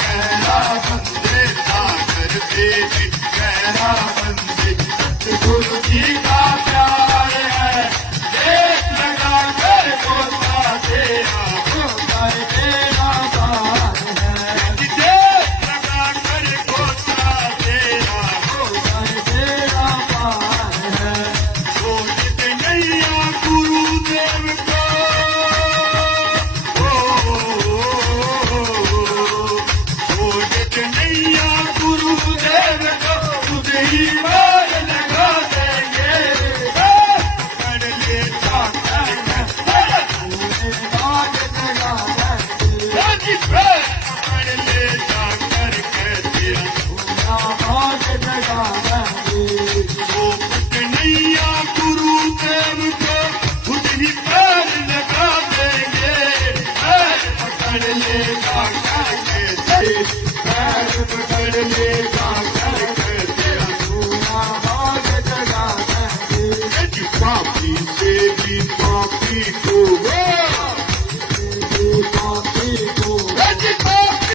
गहरा बंदे सागर तेरी गहरा बंदे सतगुरु जी का प्यार है देश लगा कर गोता तेरा गोता तेरा पार है देश लगा कर गोता तेरा गोता तेरा पार है सोचते नैया गुरुदेव को सोचते नैया गुरुदेव को खुद ही मार लगा देंगे पकड़ ले जाकर पकड़ ले जाकर कहते सोचते नैया गुरुदेव को खुद ही पैर लगा देंगे पकड़ ले जाकर कहते पैर पकड़ ले जाकर कहते पापी से भी पापी को